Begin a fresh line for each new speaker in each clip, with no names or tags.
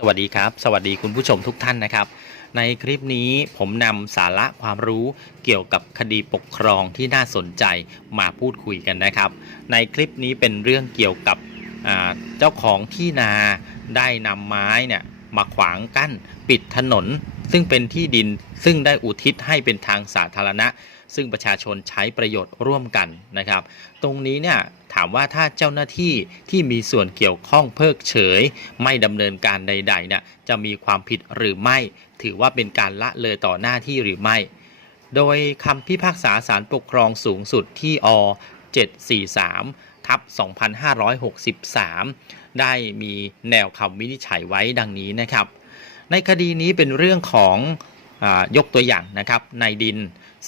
สวัสดีครับ สวัสดีคุณผู้ชมทุกท่านนะครับ ในคลิปนี้ผมนำสาระความรู้เกี่ยวกับคดีปกครองที่น่าสนใจมาพูดคุยกันนะครับ ในคลิปนี้เป็นเรื่องเกี่ยวกับเจ้าของที่นาได้นำไม้เนี่ยมาขวางกั้นปิดถนน ซึ่งเป็นที่ดินซึ่งได้อุทิศให้เป็นทางสาธารณะ ซึ่งประชาชนใช้ประโยชน์ร่วมกันนะครับ ตรงนี้เนี่ยถามว่าถ้าเจ้าหน้าที่ที่มีส่วนเกี่ยวข้องเพิกเฉย ไม่ดำเนินการใดๆเนี่ยจะมีความผิดหรือไม่ ถือว่าเป็นการละเลยต่อหน้าที่หรือไม่ โดยคำพิพากษาศาลปกครองสูงสุดที่อ743ทับ2563 ได้มีแนวคำวินิจฉัยไว้ดังนี้นะครับ ในคดีนี้เป็นเรื่องของอยกตัวอย่างนะครับนายดิน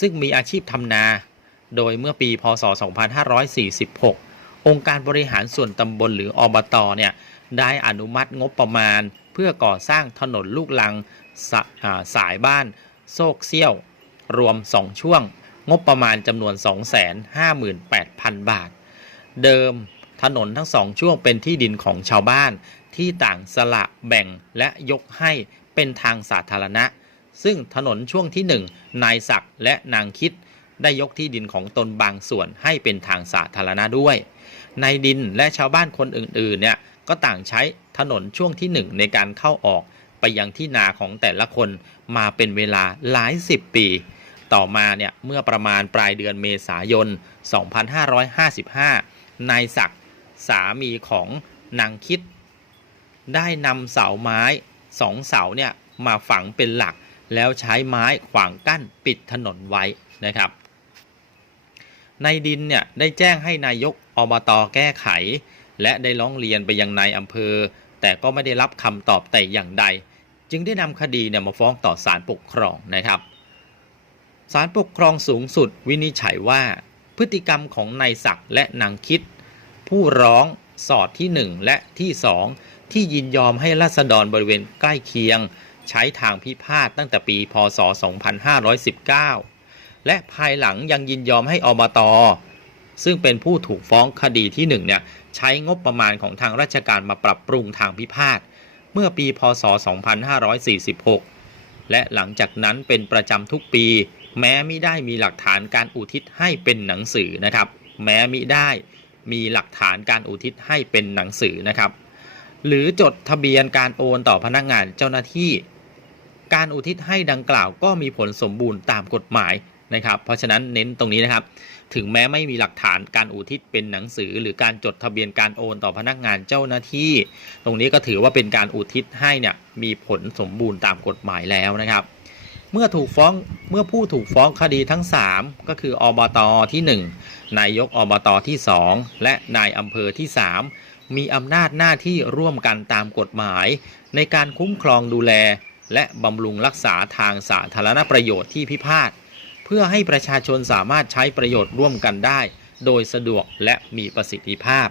ซึ่งมีอาชีพทำนา โดยเมื่อปีพศ 2546 องค์การบริหารส่วนตำบลหรืออบตเนี่ยได้อนุมัติงบประมาณ เพื่อก่อสร้างถนนลูกลังสาสายบ้าน โซกเซี่ยว รวม 2 ช่วง งบประมาณจำนวน 258,000 บาท เดิม ถนนทั้งสองช่วงเป็นที่ดินของชาวบ้าน ที่ต่างสละแบ่งและยกให้เป็นทางสาธารณะ ซึ่งถนนช่วงที่ 1 นายศักดิ์และนางคิด ได้ยกที่ดินของตนบางส่วนให้เป็นทางสาธารณะด้วย นายดินและชาวบ้านคนอื่นๆเนี่ยก็ต่างใช้ถนนช่วงที่ 1 ในการเข้าออกไปยังที่นาของแต่ละคนมาเป็นเวลาหลายสิบปี ต่อมาเนี่ยเมื่อประมาณปลายเดือนเมษายน 2555 นายศักดิ์ สามีของนางคิด ได้นำเสาไม้สองเสาเนี่ยมาฝังเป็นหลัก แล้วใช้ไม้ขวางกั้นปิดถนนไว้นะครับนายดินเนี่ยได้แจ้งให้นายกอบตอแก้ไข และได้ร้องเรียนไปยังนายอำเภอ แต่ก็ไม่ได้รับคำตอบแต่อย่างใด จึงได้นำคดีเนี่ยมาฟ้องต่อศาลปกครองนะครับศาลปกครองสูงสุดวินิจฉัยว่า พฤติกรรมของนายศักดิ์และนางคิด ผู้ร้องสอดที่ 1 และที่ 2 ที่ยินยอมให้ราษฎรบริเวณใกล้เคียง ใช้ทางพิพาทตั้งแต่ปี พศ 2519 และภายหลังยังยินยอมให้อบตซึ่งเป็นผู้ถูกฟ้องคดีที่ 1 เนี่ย ใช้งบประมาณของทางราชการมาปรับปรุงทางพิพาทเมื่อปี พศ 2546 และหลังจากนั้นเป็นประจำทุกปี แม้ไม่ได้มีหลักฐานการอุทิศให้เป็นหนังสือนะครับ แม้มิได้ มีหลักฐานการอุทิศให้เป็นหนังสือนะครับ หรือจดทะเบียนการโอนต่อพนักงานเจ้าหน้าที่ การอุทิศให้ดังกล่าวก็มีผลสมบูรณ์ตามกฎหมายนะครับ เพราะฉะนั้นเน้นตรงนี้นะครับ ถึงแม้ไม่มีหลักฐานการอุทิศเป็นหนังสือ หรือการจดทะเบียนการโอนต่อพนักงานเจ้าหน้าที่ ตรงนี้ก็ถือว่าเป็นการอุทิศให้เนี่ยมีผลสมบูรณ์ตามกฎหมายแล้วนะครับ เมื่อถูกฟ้องเมื่อผู้ถูกฟ้องคดีทั้ง 3 ก็คืออบตที่ 1 นายกอบตที่ 2 และนายอำเภอที่ 3 มีอำนาจหน้าที่ร่วมกันตามกฎหมาย ในการคุ้มครองดูแล และบำรุงรักษาทางสาธารณประโยชน์ที่พิพาทเพื่อให้ประชาชนสามารถใช้ประโยชน์ร่วมกันได้ โดยสะดวกและมีประสิทธิภาพ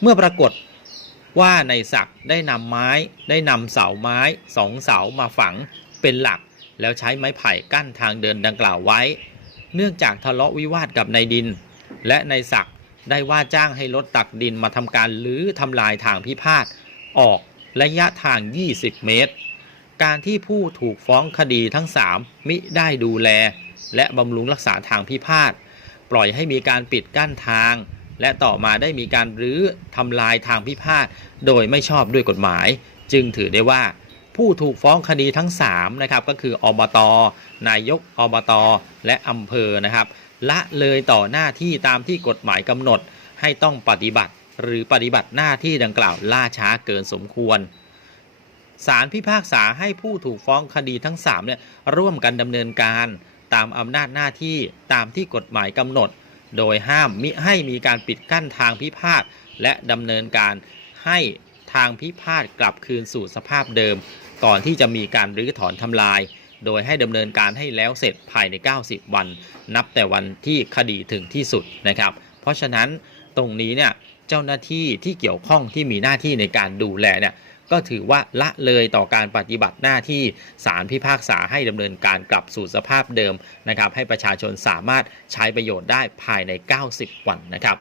เมื่อปรากฏว่าในศักดิ์ได้นำไม้ได้นำเสาไม้สองเสามาฝัง เป็นหลัก แล้วใช้ไม้ไผ่กั้นทางเดินดังกล่าวไว้ เนื่องจากทะเลาะวิวาทกับนายดิน และนายศักด์ได้ว่าจ้างให้รถตักดินมาทำการลื้อทำลายทางพิพาทออกระยะทาง 20 เมตร การที่ผู้ถูกฟ้องคดีทั้ง 3 มิได้ดูแล และบำรุงรักษาทางพิพาทปล่อยให้มีการปิดกั้นทาง และต่อมาได้มีการรื้อทำลายทางพิพาทโดยไม่ชอบด้วยกฎหมาย จึงถือได้ว่า ผู้ถูกฟ้องคดีทั้ง3นะครับก็คืออบต นายกอบต และอำเภอนะครับ ละเลยต่อหน้าที่ตามที่กฎหมายกำหนดให้ต้องปฏิบัติ หรือปฏิบัติหน้าที่ดังกล่าวล่าช้าเกินสมควรศาลพิพากษาให้ผู้ถูกฟ้องคดีทั้ง3เนี่ยร่วมกันดำเนินการตามอำนาจหน้าที่ตามที่กฎหมายกำหนด โดยห้ามมิให้มีการปิดกั้นทางพิพาทและดำเนินการให้ทางพิพาทกลับคืนสู่สภาพเดิม ก่อนที่จะมีการรื้อถอนทำลาย โดยให้ดำเนินการให้แล้วเสร็จภายใน 90 วัน นับแต่วันที่คดีถึงที่สุดนะครับ เพราะฉะนั้นตรงนี้เนี่ยเจ้าหน้าที่ที่เกี่ยวข้องที่มีหน้าที่ในการดูแลเนี่ยก็ถือว่าละเลยต่อการปฏิบัติหน้าที่ศาลพิพากษาให้ดำเนินการกลับสู่สภาพเดิมนะครับ ให้ประชาชนสามารถใช้ประโยชน์ได้ภายใน 90 วันนะครับ